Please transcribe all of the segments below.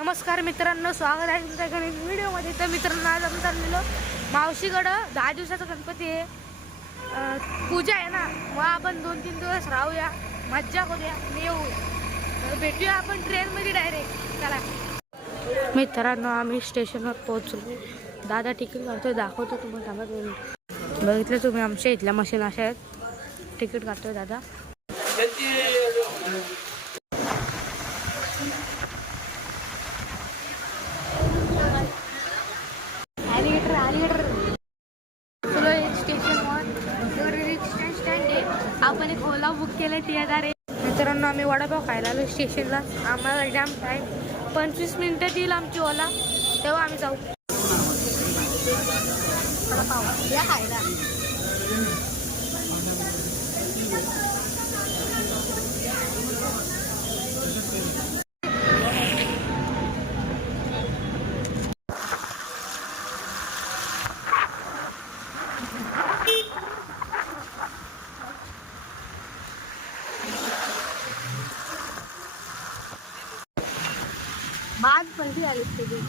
नमस्कार मित्रांनो, स्वागत आहे तुमच्या गणेश व्हिडिओमध्ये. तर मित्रांनो, आज आम्ही चाललेलो मावशीकडं. 10 दिवसाचा गणपती आहे, पूजा आहे ना. मग आपण 2-3 दिवस राहूया, मज्जा करूया, मी येऊ भेटूया आपण ट्रेनमध्ये डायरेक्ट. चला मित्रांनो, आम्ही स्टेशनवर पोहोचलो. दादा तिकीट काढतोय, दाखवतो तुम्हाला. थांबा, बघितलं तुम्ही, आमच्या इथल्या मशीन अशा आहेत. तिकीट काढतोय दादा. आपण एक ओला बुक केलं टियादारे. मित्रांनो, आम्ही वडापाव खायला आलो स्टेशनला. आम्हाला एकदम टाईम 25 मिनिटं येईल आमची ओला, तेव्हा आम्ही जाऊ वडापाव या खायला. बाद पलटी आली तुझी.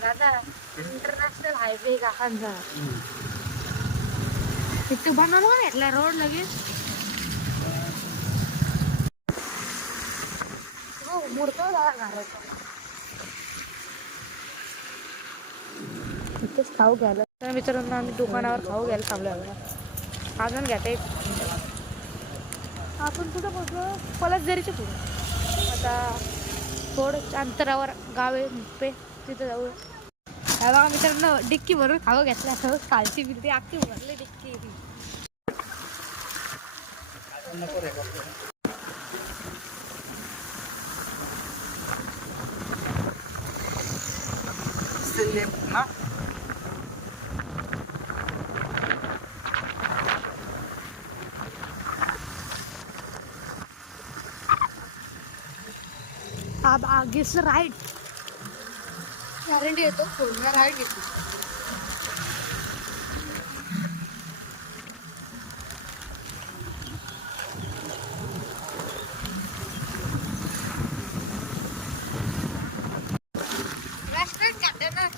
दादा, इंटरनॅशनल हायवे काकांचा तिथे बनवून घेतला रोड लगेच. हो, मोडतो दादा घराचा. तिथेच खाऊ घ्यायला. तर मित्रांनो, आम्ही दुकानावर खाऊ घ्यायला थांबलो. अजून घ्या एक. आपण कुठं पोहोचलो? पलसदरीच्या पुढे. आता थोडं अंतरावर गाव आहे पे, तिथं जाऊ. बघा मित्रांनो, डिक्की भरून खावं घेतलं. असं कालची बिलती अख्खी भरली डिक्की. अब आगे से राइट गॅरंटी येतो, फोनला राईट येतो.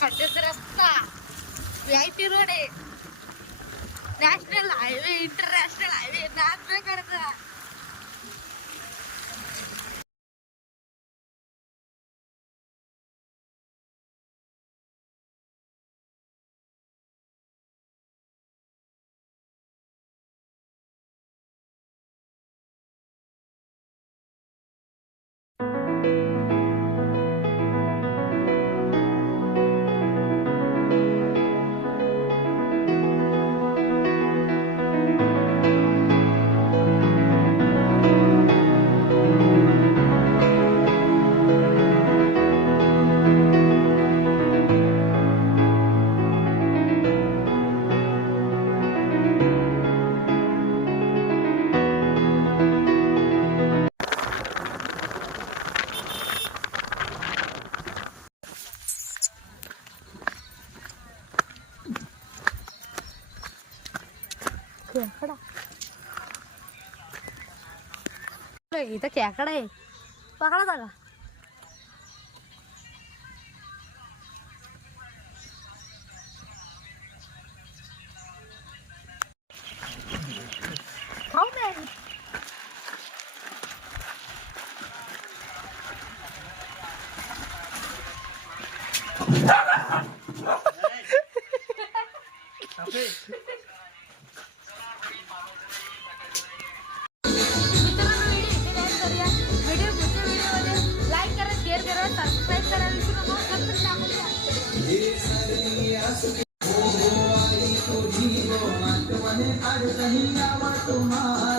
खड्ड्याचा रस्ता, VIP रोड आहे, नॅशनल हायवे, इंटरनॅशनल हायवे. नाच नाही करता. इथं खेकडा आहे, पकडा जागा. खाऊ नाही. सबस्क्राईब करा, शेअर करा, सबस्क्राईब करा, विसरू नका. तुम्हाला